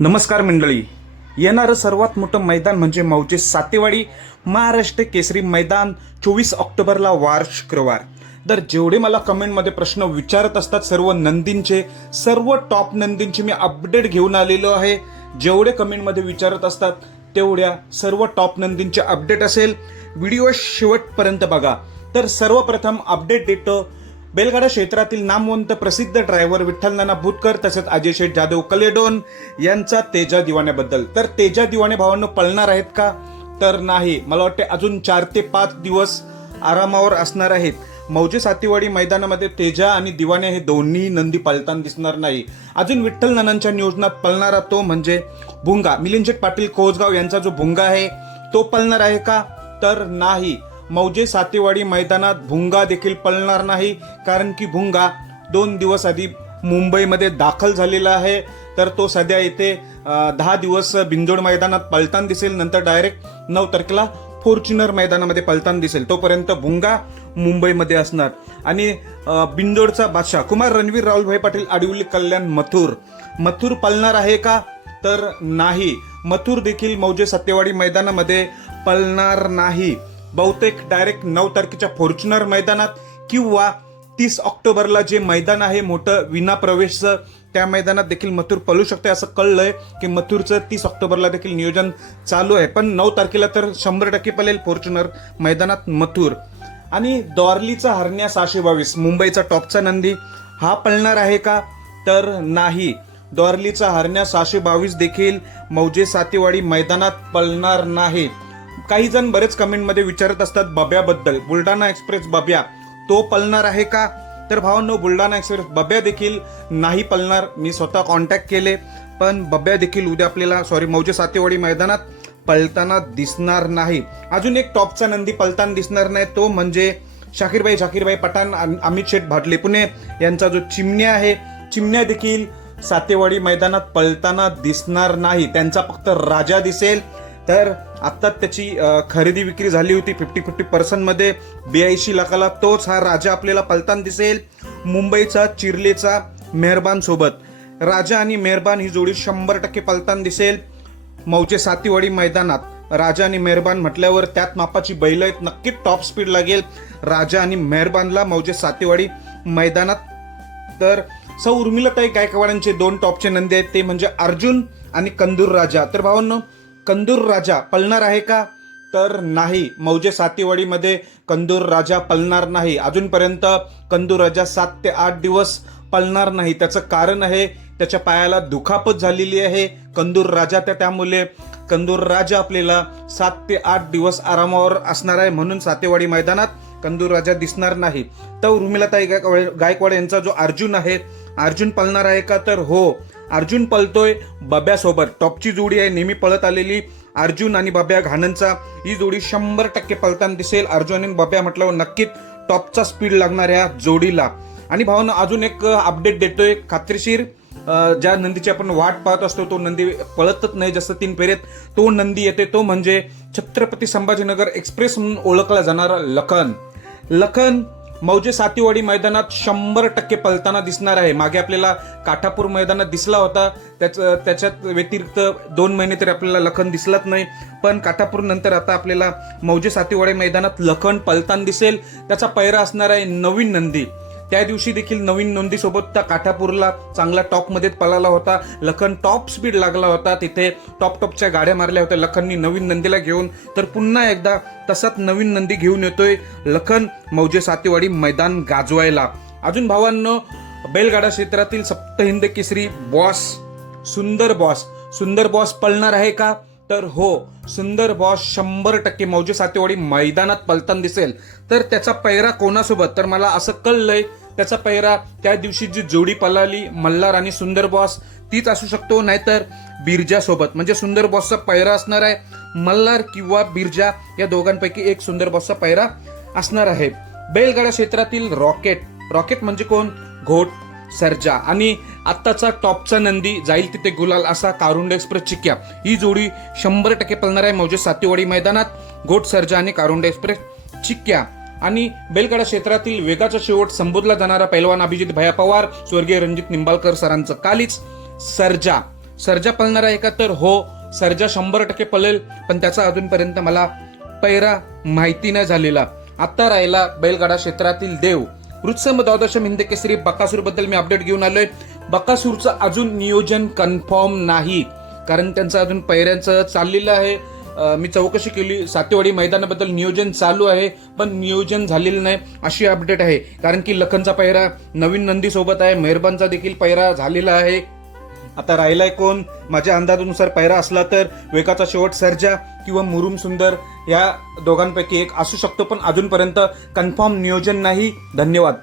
नमस्कार मंडळी. येणारं सर्वात मोठं मैदान म्हणजे माऊचे सातेवाडी महाराष्ट्र केसरी मैदान चोवीस ऑक्टोबरला वार शुक्रवार. तर जेवढे मला कमेंटमध्ये प्रश्न विचारत असतात सर्व नंदींचे सर्व टॉप नंदींचे मी अपडेट घेऊन आलेलो आहे. जेवढे कमेंटमध्ये विचारत असतात तेवढ्या सर्व टॉप नंदींचे अपडेट असेल. व्हिडिओ शेवटपर्यंत बघा. तर सर्वप्रथम अपडेट देतं बेलगाडा क्षेत्रातील नामवंत प्रसिद्ध ड्रायव्हर विठ्ठल नाना भूतकर तसेच अजय शेठ जाधव कलेडोन यांचा तेजा दिवाण्याबद्दल. तर तेजा दिवाणे भावांनो पळणार आहेत का? तर नाही. मला वाटते अजून चार ते पाच दिवस आरामावर असणार आहेत. मौजे सातीवाडी मैदानामध्ये तेजा आणि दिवाणे हे दोन्ही नंदी पळताना दिसणार नाही. अजून विठ्ठल नानांच्या नियोजनात पळणारा तो म्हणजे भुंगा. मिलिंद पाटील कोसगाव यांचा जो भुंगा आहे तो पळणार आहे का? तर नाही. मौजे सातेवाडी मैदानात भुंगा देखील पळणार नाही कारण की भुंगा दोन दिवस आधी मुंबईमध्ये दाखल झालेला आहे. तर तो सध्या येथे दहा दिवस बिंजोड मैदानात पळताना दिसेल. नंतर डायरेक्ट नऊ तारखेला फॉर्च्युनर मैदानामध्ये पळताना दिसेल. तोपर्यंत भुंगा मुंबईमध्ये असणार. आणि अं, बिंजोडचा बादशाह कुमार रणवीर राहुलभाई पाटील आडिवली कल्याण मथुर. मथुर पळणार आहे का? तर नाही. मथुर देखील मौजे सत्तेवाडी मैदानामध्ये पळणार नाही. बहुतेक डायरेक्ट नऊ तारखेच्या फॉर्च्युनर मैदानात किंवा तीस ऑक्टोबरला जे मैदान आहे मोठं विना प्रवेशचं त्या मैदानात देखील मथुर पळू शकते असं कळलंय की मथुरचं तीस ऑक्टोबरला देखील नियोजन चालू आहे. पण नऊ तारखेला तर शंभर टक्के पळेल फॉर्च्युनर मैदानात मथुर. आणि दॉर्लीचा हरण्या सहाशे बावीस मुंबईचा टॉपचा नंदी हा पळणार आहे का? तर नाही. दॉर्लीचा हरण्या सहाशे बावीस देखील मौजे सातेवाडी मैदानात पळणार नाही. काही जण बरेच कमेंटमध्ये विचारत असतात बब्याबद्दल. बुलढाणा एक्सप्रेस बब्या तो पलणार आहे का? तर भावांनो बुलढाणा एक्सप्रेस बब्या देखील नाही पलणार. मी स्वतः कॉन्टॅक्ट केले. पण बब्या देखील उद्या आपल्याला सॉरी मौजे सातेवाडी मैदानात पळताना दिसणार नाही. अजून एक टॉपचा नंदी पळताना दिसणार नाही. तो म्हणजे शाकीरबाई शाकीरबाई पठाण अमित शेठ भाटले पुणे यांचा जो चिमण्या आहे चिमण्या देखील सातेवाडी मैदानात पळताना दिसणार नाही. त्यांचा फक्त राजा दिसेल. तर आता त्याची खरेदी विक्री झाली होती फिफ्टी फिफ्टी पर्सेंटमध्ये ब्याऐंशी लाखाला तोच हा राजा आपल्याला पलताना दिसेल. मुंबईचा चिरलेचा मेहरबान सोबत. राजा आणि मेहरबान ही जोडी शंभर टक्के पलताना दिसेल. मौचे सातीवाडी मैदानात. राजा आणि मेहरबान म्हटल्यावर त्यात मापाची बैल आहेत नक्की टॉप स्पीड लागेल. राजा आणि मेहरबानला मौजे सातेवाडी मैदानात. तर सौ उर्मिलाताई गायकवाडांचे दोन टॉपचे नंदी आहेत ते म्हणजे अर्जुन आणि कंदूर राजा. तर भावांनो कंदूर राजा पळणार आहे का? तर नाही. मौजे सातीवाडीमध्ये कंदूर राजा पळणार नाही. अजूनपर्यंत कंदूर राजा सात ते आठ दिवस पळणार नाही. त्याचं कारण आहे त्याच्या पायाला दुखापत झालेली आहे. कंदूर राजा त्या त्यामुळे कंदूर राजा आपल्याला सात ते आठ दिवस आरामावर असणार आहे म्हणून सातेवाडी मैदानात कंदूर राजा दिसणार नाही. तर उर्मिलाताई गायकवाड गायकवाड यांचा जो अर्जुन आहे अर्जुन पळणार आहे का? तर हो. अर्जुन पळतोय बब्यासोबत. टॉपची जोडी आहे नेहमी पळत आलेली अर्जुन आणि बब्या घाणंचा ही जोडी शंभर टक्के पळताना दिसेल. अर्जुन आणि बब्या म्हटल्यावर नक्कीच टॉपचा स्पीड लागणार या जोडीला. आणि भावानं अजून एक अपडेट देतोय. खात्रीशीर ज्या नंदीची आपण वाट पाहत असतो तो नंदी पळतच नाही जसं तीन फेरेत. तो नंदी येते तो म्हणजे छत्रपती संभाजीनगर एक्सप्रेस म्हणून ओळखला जाणारा लखन. लखन मौजे सातीवाडी मैदानात शंभर टक्के पलताना दिसणार आहे. मागे आपल्याला काठापूर मैदानात दिसला होता. त्याच त्याच्यात व्यतिरिक्त दोन महिने तरी आपल्याला लखन दिसलाच नाही. पण काठापूर नंतर आता आपल्याला मौजे सातीवाडी मैदानात लखन पलतान दिसेल. त्याचा पैरा असणार आहे नवीन नंदी. त्या दिवशी देखील नवीन नोंदीसोबत त्या काठापूरला चांगला टॉपमध्ये पळाला होता. लखन टॉप स्पीड लागला होता. तिथे टॉप टॉपच्या गाड्या मारल्या होत्या. लखननी नवीन नंदीला घेऊन तर पुन्हा एकदा तसाच नवीन नंदी घेऊन येतोय लखन मौजे सातेवाडी मैदान गाजवायला. अजून भावांनो बैलगाडा क्षेत्रातील Saptahind Kesari boss Sundar boss. Sundar boss पळणार आहे का? तर हो सुंदर बॉस शंभर टक्के मौजे सातेवाडी मैदानात पलताना दिसेल. तर त्याचा पैरा कोणासोबत? तर मला असं कळलंय त्याचा पैरा त्या दिवशी जी जोडी पलाली मल्हार आणि सुंदर बॉस तीच असू शकतो नाहीतर बिरजा सोबत म्हणजे सुंदर बॉसचा पैरा असणार आहे मल्हार किंवा बिरजा या दोघांपैकी एक सुंदर बॉसचा पैरा असणार आहे. बैलगाडा क्षेत्रातील रॉकेट. रॉकेट म्हणजे कोण? घोट सर्जा. आणि आत्ताचा टॉपचा नंदी जाईल तिथे गुलाल असा कारुंड एक्सप्रेस चिक्या. ही जोडी शंभर टक्के पळणार आहे म्हणजे सातेवाडी मैदानात घोट सर्जा आणि कारुंड एक्सप्रेस चिक्या. आणि बैलगाडा क्षेत्रातील वेगाचा शेवट संबोधला जाणारा पैलवान अभिजित भया पवार स्वर्गीय रणजित निंबाळकर सरांचं कालीच सर्जा. सर्जा पळणार आहे का तर हो सर्जा शंभर टक्के पळेल पण त्याचा अजूनपर्यंत मला पैरा माहिती नाही झालेला. आत्ता राहिला बैलगाडा क्षेत्रातील देव. वृत्सम द्वादशम हिंद केसरी बकासूरबद्दल मी अपडेट घेऊन आलोय. बकासूरचं अजून नियोजन कन्फर्म नाही. कारण त्यांचं अजून पैऱ्यांचं चाललेलं आहे. मी चौकशी केली. सातेवाडी मैदानाबद्दल नियोजन चालू आहे. पण नियोजन झालेलं नाही अशी अपडेट आहे. कारण की लखनचा पैरा नवीन नंदी सोबत आहे. मेहरबानचा देखील पैरा झालेला आहे. आता राहिलाय कोण? माझ्या अंदाजानुसार पैरा असला तर वेगाचा शेवट सर्जा किंवा मुरुम सुंदर या दोघांपैकी एक असू शकतो. पण अजूनपर्यंत कन्फर्म नियोजन नाही. धन्यवाद.